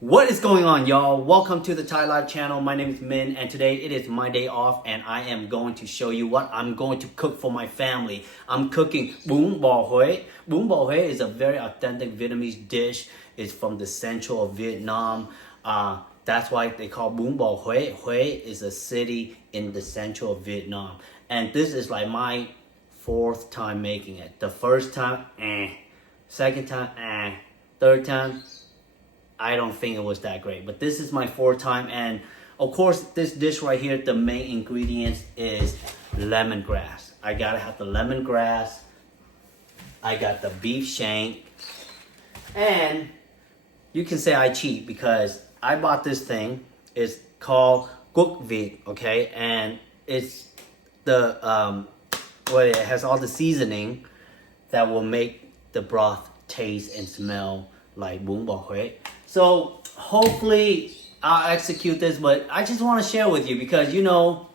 What is going on, y'all? Welcome to the Thai Life channel. My name is Min, and today it is my day off, and I am going to show you what I'm going to cook for my family. I'm cooking Bun Bo Hue. Bun Bo Hue is a very authentic Vietnamese dish. It's from the central of Vietnam. That's why they call Bun Bo Hue. Hue is a city in the central of Vietnam. And this is like my fourth time making it. The first time, second time, third time, I don't think it was that great, but this is my fourth time, and of course this dish right here, the main ingredients is lemongrass. I gotta have the lemongrass. I got the beef shank, and you can say I cheat because I bought this thing. It's called Quốc Việt, okay, and it's the it has all the seasoning that will make the broth taste and smell like Bun Bo Hue. So hopefully I'll execute this, but I just want to share with you because, you know,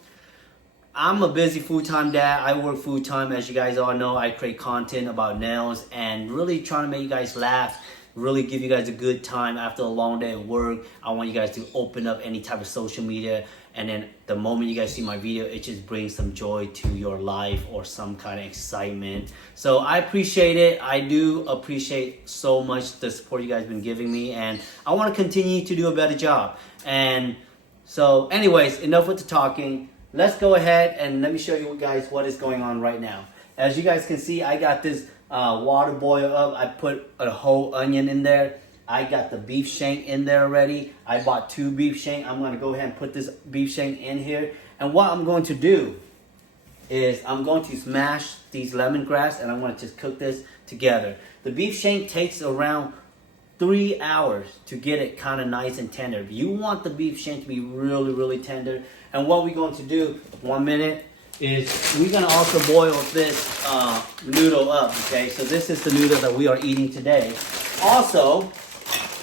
I'm a busy full-time dad. I work full-time, as you guys all know. I create content about nails and really trying to make you guys laugh, really give you guys a good time after a long day of work. I want you guys to open up any type of social media, and then the moment you guys see my video, it just brings some joy to your life or some kind of excitement. So I appreciate it. I do appreciate so much the support you guys been giving me, and I want to continue to do a better job. And so anyways, enough with the talking. Let's go ahead and let me show you guys what is going on right now. As you guys can see, I got this water boil up. I put a whole onion in there. I got the beef shank in there already. I bought 2 beef shank. I'm gonna go ahead and put this beef shank in here. And what I'm going to do is I'm going to smash these lemongrass, and I'm gonna just cook this together. The beef shank takes around 3 hours to get it kind of nice and tender. You want the beef shank to be really, really tender. And what we're going to do, 1 minute, is we're gonna also boil this noodle up, okay? So this is the noodle that we are eating today. Also,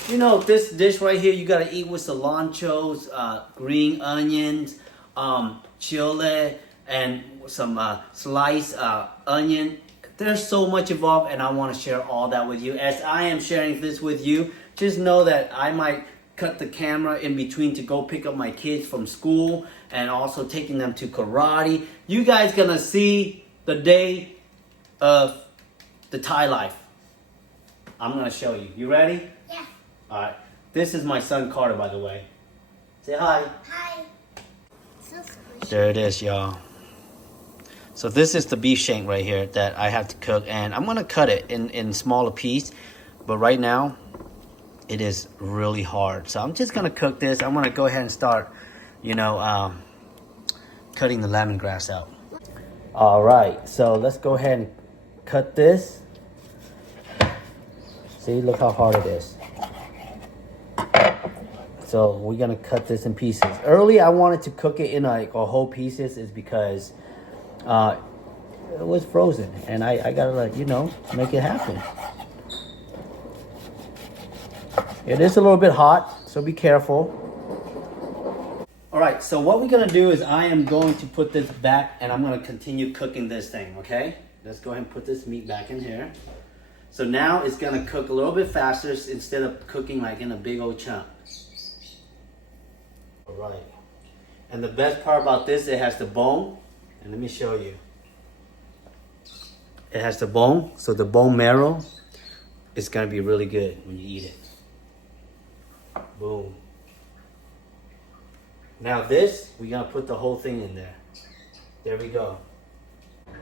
you know, this dish right here, you gotta eat with cilantros, green onions, chile, and some sliced onion. There's so much involved, and I want to share all that with you. As I am sharing this with you, just know that I might cut the camera in between to go pick up my kids from school and also taking them to karate. You guys gonna see the day of the Thai life. I'm gonna show you. You ready? Yeah. All right. This is my son Carter, by the way. Say hi. Hi. So squishy. There it is, y'all. So this is the beef shank right here that I have to cook, and I'm gonna cut it in smaller pieces. But right now, it is really hard. So I'm just gonna cook this. I'm gonna go ahead and start, you know, cutting the lemongrass out. All right. So let's go ahead and cut this. See, look how hard it is. So we're gonna cut this in pieces. Early, I wanted to cook it in like a whole pieces is because it was frozen, and I gotta, like, you know, make it happen. It is a little bit hot, so be careful. All right, so what we're gonna do is I am going to put this back, and I'm gonna continue cooking this thing, okay? Let's go ahead and put this meat back in here. So now it's gonna cook a little bit faster instead of cooking like in a big old chunk. All right. And the best part about this, it has the bone. And let me show you. It has the bone, so the bone marrow is gonna be really good when you eat it. Boom. Now this, we're gonna put the whole thing in there. There we go.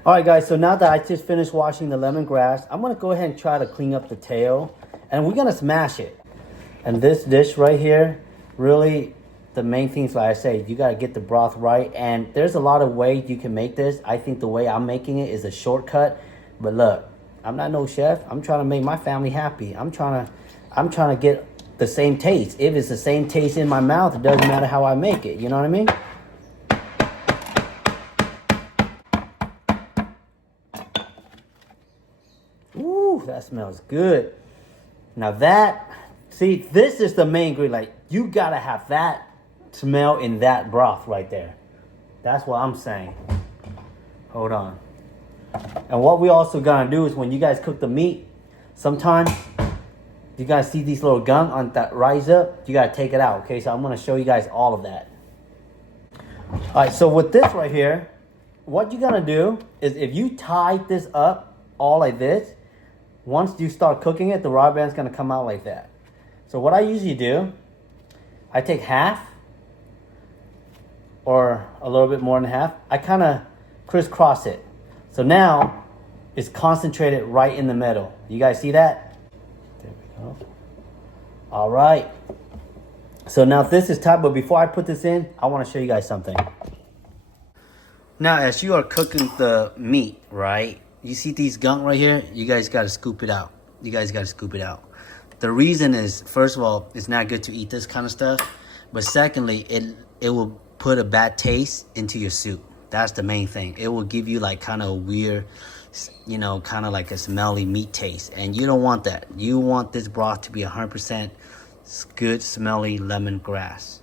All right, guys, so now that I just finished washing the lemongrass, I'm gonna go ahead and try to clean up the tail, and we're gonna smash it. And this dish right here, really, the main thing is, like I say, you gotta get the broth right, and there's a lot of ways you can make this. I think the way I'm making it is a shortcut, but look, I'm not no chef. I'm trying to make my family happy. I'm trying to get the same taste. If it's the same taste in my mouth, it doesn't matter how I make it. You know what I mean? Ooh, that smells good. Now that, see, this is the main ingredient. Like, you gotta have that smell in that broth right there. That's what I'm saying. Hold on. And what we also gonna do is when you guys cook the meat, sometimes You guys see these little gunk on that rise up? You gotta take it out, okay? So I'm gonna show you guys all of that. All right, so with this right here, what you're gonna do is if you tie this up all like this, once you start cooking it, the rubber band's gonna come out like that. So what I usually do, I take half or a little bit more than half. I kind of crisscross it. So now it's concentrated right in the middle. You guys see that? There we go. All right. So now this is tight, but before I put this in, I want to show you guys something. Now, as you are cooking the meat, right? You see these gunk right here? You guys got to scoop it out. You guys got to scoop it out. The reason is, first of all, it's not good to eat this kind of stuff. But secondly, it will put a bad taste into your soup. That's the main thing. It will give you like kind of a weird, you know, kind of like a smelly meat taste. And you don't want that. You want this broth to be 100% good, smelly lemongrass.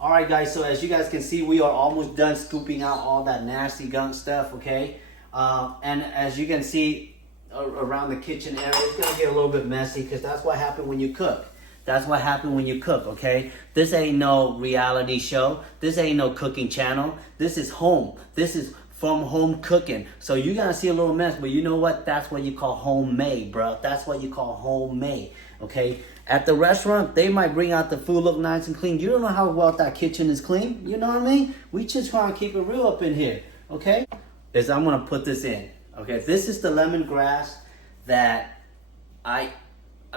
All right, guys. So as you guys can see, we are almost done scooping out all that nasty gunk stuff, okay? And as you can see around the kitchen area, it's gonna get a little bit messy because that's what happens when you cook. That's what happens when you cook, okay? This ain't no reality show. This ain't no cooking channel. This is home. This is from home cooking. So you're gonna see a little mess, but you know what? That's what you call homemade, bro. That's what you call homemade, okay? At the restaurant, they might bring out the food look nice and clean. You don't know how well that kitchen is clean. You know what I mean? We just trying to keep it real up in here, okay? I'm gonna put this in, okay? This is the lemongrass that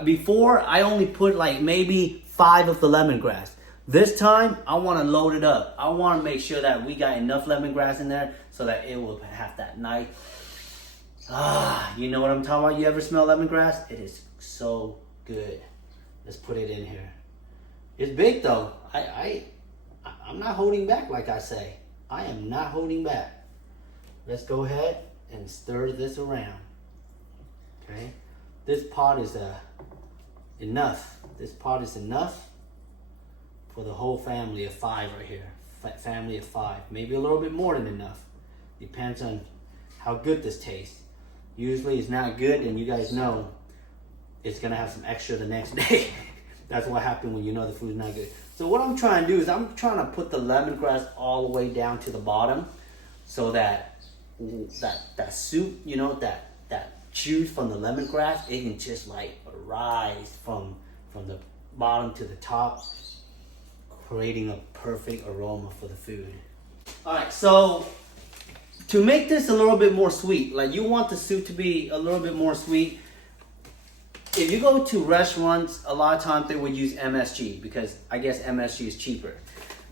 before I only put like maybe 5 of the lemongrass. This time, I wanna load it up. I wanna make sure that we got enough lemongrass in there so that it will have that nice, you know what I'm talking about? You ever smell lemongrass? It is so good. Let's put it in here. It's big though. I'm not holding back like I say. I am not holding back. Let's go ahead and stir this around. Okay. This pot is enough. This pot is enough for the whole family of 5 right here. Family of 5. Maybe a little bit more than enough. Depends on how good this tastes. Usually it's not good and you guys know it's gonna have some extra the next day. That's what happens when you know the food's not good. So what I'm trying to do is I'm trying to put the lemongrass all the way down to the bottom so that soup, you know, that juice from the lemongrass, it can just like rise from the bottom to the top, creating a perfect aroma for the food. All right, so to make this a little bit more sweet, like you want the soup to be a little bit more sweet, if you go to restaurants, a lot of times they would use MSG because I guess MSG is cheaper.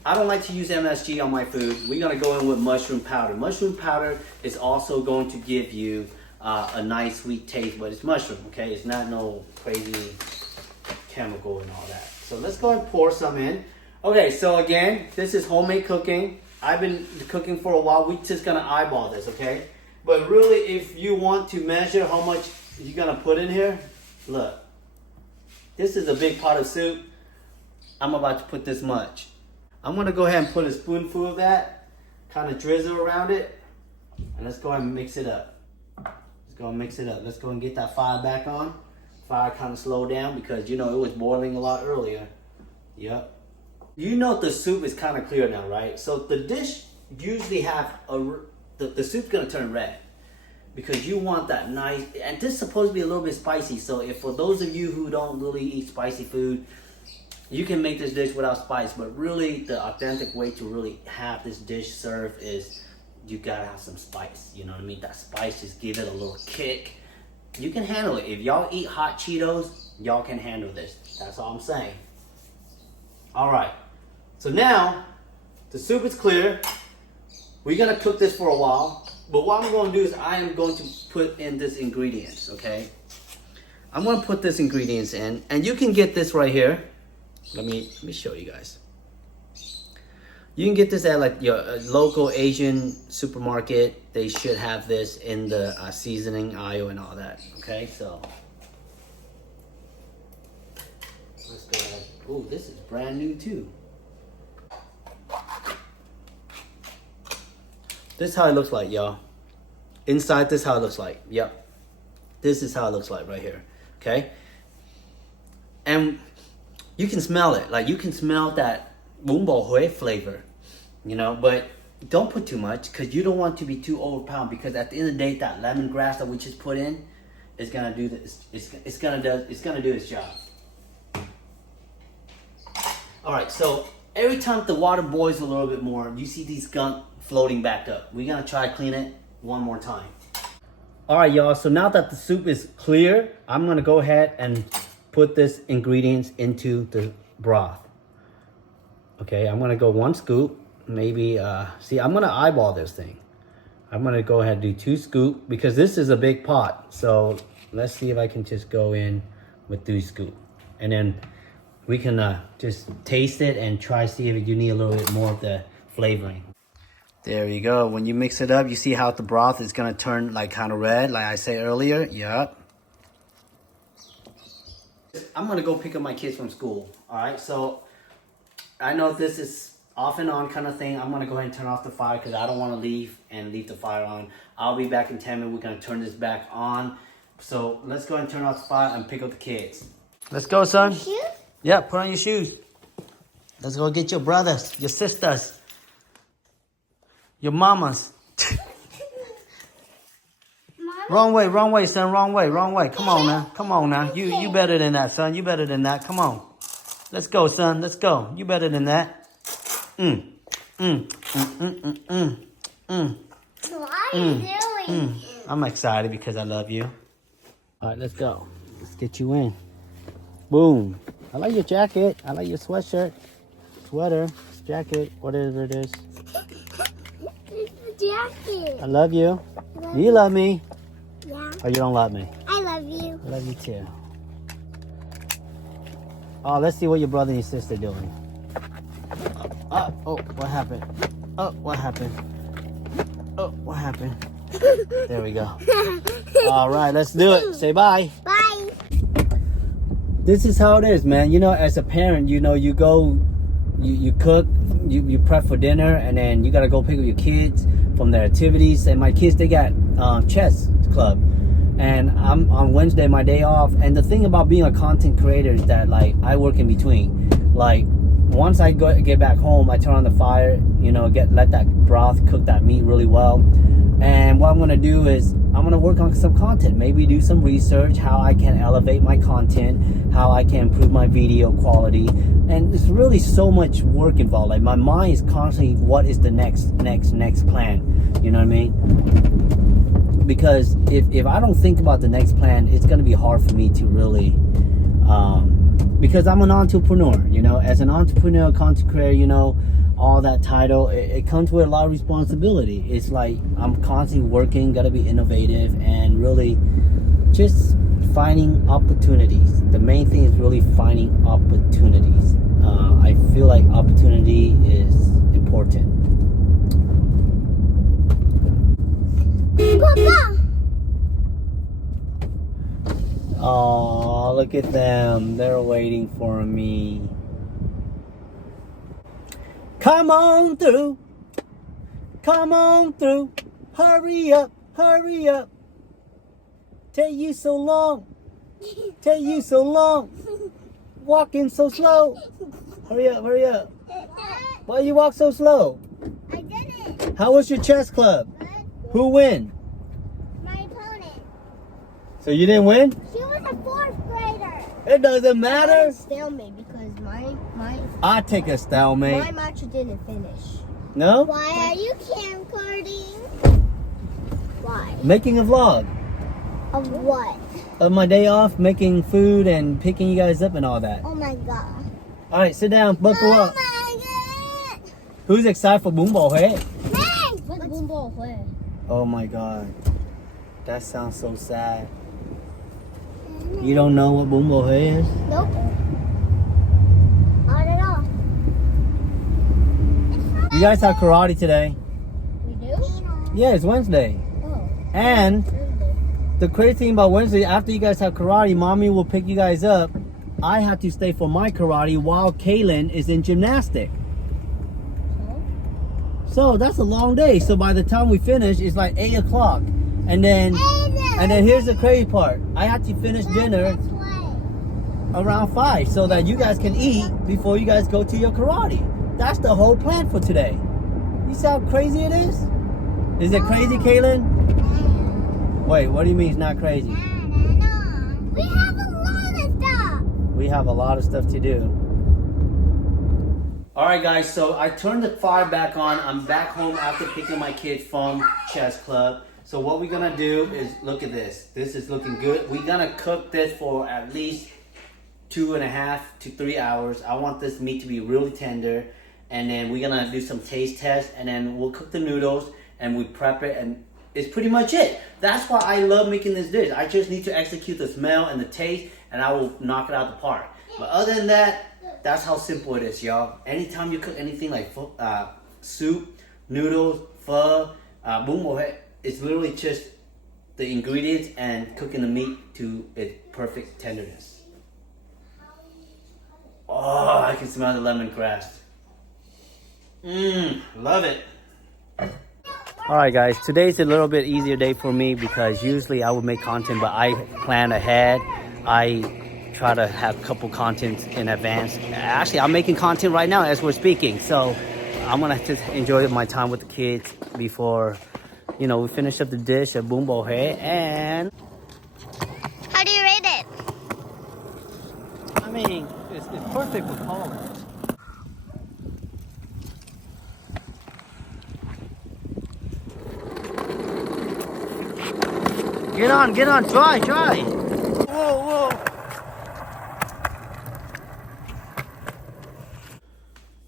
I don't like to use MSG on my food. We're gonna go in with mushroom powder. Mushroom powder is also going to give you a nice sweet taste, but it's mushroom, okay? It's not no crazy chemical and all that. So let's go and pour some in. Okay, so again, this is homemade cooking. I've been cooking for a while. We're just gonna eyeball this, okay? But really, if you want to measure how much you're gonna put in here, look, this is a big pot of soup. I'm about to put this much. I'm gonna go ahead and put a spoonful of that, kind of drizzle around it, and let's go ahead and mix it up. Let's go and mix it up. Let's go and get that fire back on. Fire kind of slow down because you know it was boiling a lot earlier. Yep. You know the soup is kind of clear now, right? So the dish usually have the soup's gonna turn red because you want that nice, and this is supposed to be a little bit spicy. So if for those of you who don't really eat spicy food, you can make this dish without spice, but really the authentic way to really have this dish served is you gotta have some spice. You know what I mean? That spice just give it a little kick. You can handle it. If y'all eat hot Cheetos, y'all can handle this. That's all I'm saying. All right. So now the soup is clear. We're gonna cook this for a while. But what I'm gonna do is I am going to put in this ingredients, okay? I'm gonna put this ingredients in, and you can get this right here. Let me show you guys. You can get this at like your local Asian supermarket. They should have this in the seasoning aisle and all that. Okay, so let's go ahead. Oh, this is brand new too. This is how it looks like, y'all. Inside, this is how it looks like. Yep. This is how it looks like right here. Okay. And you can smell it. Like, you can smell that Bun Bo Hue flavor, you know, but don't put too much because you don't want to be too overpowered, because at the end of the day, that lemongrass that we just put in is gonna do this. It's gonna do its job. All right, so every time the water boils a little bit more, you see these gunk floating back up. We're gonna try to clean it one more time. All right, y'all, so now that the soup is clear, I'm gonna go ahead and put this ingredients into the broth. Okay, I'm gonna go 1 scoop, maybe, see, I'm gonna eyeball this thing. I'm gonna go ahead and do 2 scoops because this is a big pot. So let's see if I can just go in with 3 scoops. And then we can just taste it and try to see if you need a little bit more of the flavoring. There you go. When you mix it up, you see how the broth is gonna turn like kind of red, like I said earlier. Yep. I'm gonna go pick up my kids from school. All right, so I know this is off and on kind of thing. I'm gonna go ahead and turn off the fire because I don't want to leave the fire on. I'll be back in 10 minutes. We're gonna turn this back on. So let's go ahead and turn off the fire and pick up the kids. Let's go, son. Shoes? Yeah, put on your shoes. Let's go get your brothers, your sisters, your mamas. Wrong way, son. Wrong way. Come on now. You better than that, son. You better than that. Come on. Let's go, son. Let's go. You better than that. What are you doing? I'm excited because I love you. All right, let's go. Let's get you in. Boom. I like your jacket. I like your sweatshirt. Sweater. Jacket. Whatever it is. It's a jacket. I love you. Do you love me? Yeah. Or you don't love me? I love you. I love you too. Oh, let's see what your brother and your sister doing. Oh, what happened? Oh, what happened? Oh, what happened? There we go. All right, let's do it. Say bye. Bye. This is how it is, man. You know, as a parent, you know, you go, you cook, you prep for dinner, and then you got to go pick up your kids from their activities. And my kids, they got chess club. And I'm on Wednesday, my day off. And the thing about being a content creator is that, like, I work in between. Like, once I get back home, I turn on the fire, you know, let that broth cook that meat really well. And what I'm gonna do is I'm gonna work on some content, maybe do some research, how I can elevate my content, how I can improve my video quality. And there's really so much work involved. Like, my mind is constantly, what is the next plan? You know what I mean? Because if I don't think about the next plan, it's gonna be hard for me to really, because I'm an entrepreneur, you know, as an entrepreneur, content creator, you know, all that title, it comes with a lot of responsibility. It's like I'm constantly working, gotta be innovative, and really just finding opportunities. The main thing is really finding opportunities. I feel like opportunity is important. Papa. Oh, look at them. They're waiting for me. Come on through. Come on through. Hurry up. Hurry up. Take you so long. Take you so long. Walking so slow. Hurry up, hurry up. Why you walk so slow? I did it. How was your chess club? Good. Who win? My opponent. So you didn't win? She was a 4th grader. It doesn't matter. Stalemate because my I take a stalemate. match didn't finish. No? Why are you camcording? Why? Making a vlog Of what? of my day off, making food and picking you guys up and all that. Oh my god. All right, sit down, buckle Oh up. my god. Who's excited for Bun Bo Hue? Hey! What's Bun Bo Hue? Oh my God, that sounds so sad. You don't know what Bun Bo Hue is? Nope. Not at all. You guys have karate today. We do? Yeah, it's Wednesday. Oh. And Thursday. the crazy thing about Wednesday, after you guys have karate, mommy will pick you guys up. I have to stay for my karate while Kaylin is in gymnastic. So that's a long day. So by the time we finish, it's like 8 o'clock. And then here's the crazy part. I have to finish dinner. around 5 so that you guys can eat before you guys go to your karate. That's the whole plan for today. You see how crazy it is? Is it crazy, Kaylin? Wait, what do you mean it's not crazy? We have a lot of stuff. We have a lot of stuff to do. Alright guys, so I turned the fire back on. I'm back home after picking my kids from chess club. So what we're gonna do is, look at this. This is looking good. We're gonna cook this for at least 2.5 to 3 hours. I want this meat to be really tender. And then we're gonna do some taste tests, and then we'll cook the noodles and we prep it, and it's pretty much it. That's why I love making this dish. I just need to execute the smell and the taste, and I will knock it out the park. But other than that, that's how simple it is, y'all. Anytime you cook anything like soup, noodles, pho, bun bo hue, it's literally just the ingredients and cooking the meat to its perfect tenderness. Oh, I can smell the lemongrass. Love it. Alright guys, today's a little bit easier day for me because usually I would make content, but I plan ahead. I try to have a couple contents in advance. Actually, I'm making content right now as we're speaking, so I'm gonna just enjoy my time with the kids before, you know, we finish up the dish of Bun Bo Hue. And How do you rate it? I mean, it's perfect for college. Get on, try. Whoa.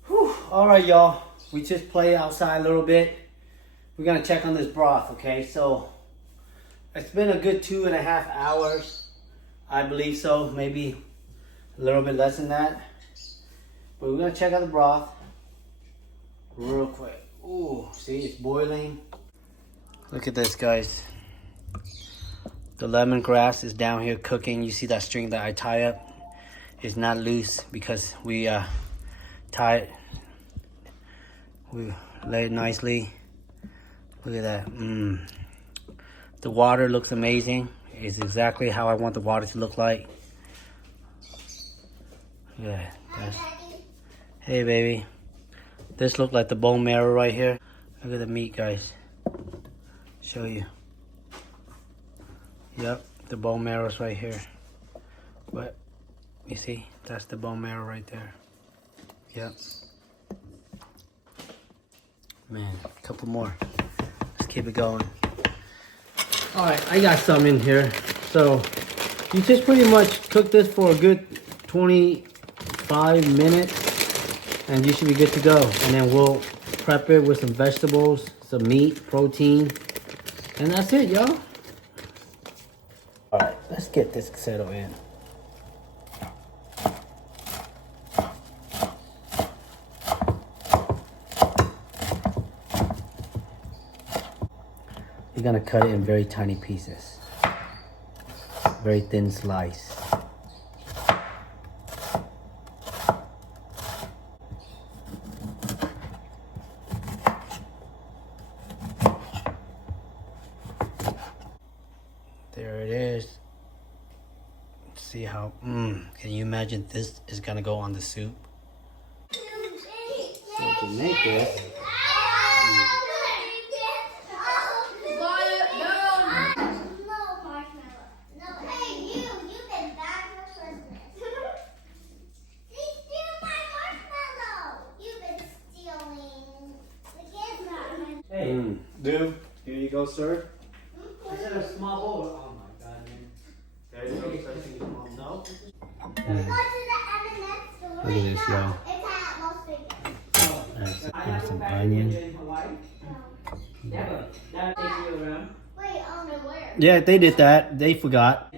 Whew. All right, y'all. We just played outside a little bit. We're gonna check on this broth, okay? So it's been a good 2.5 hours. I believe so, maybe a little bit less than that. But we're gonna check out the broth real quick. Ooh, see, it's boiling. Look at this, guys. The lemongrass is down here cooking. You see that string that I tie up? It's not loose because we tie it. We lay it nicely. Look at that. The water looks amazing. It's exactly how I want the water to look like. Yeah. Hey, baby. This looks like the bone marrow right here. Look at the meat, guys. Show you. Yep, the bone marrow's right here. But you see, that's the bone marrow right there. Yep. Man, a couple more. Let's keep it going. All right, I got some in here. So you just pretty much cook this for a good 25 minutes and you should be good to go. And then we'll prep it with some vegetables, some meat, protein, and that's it, y'all. All right, let's get this settled in. You're gonna cut it in very tiny pieces, very thin slice. There it is. See how, can you imagine this is gonna go on the soup? So to make this, dude, here you go, sir. Is that a small bowl? Oh my God, man. There you go, such a small. No? Look at this, y'all. There's some onion. Yeah, they did that. They forgot.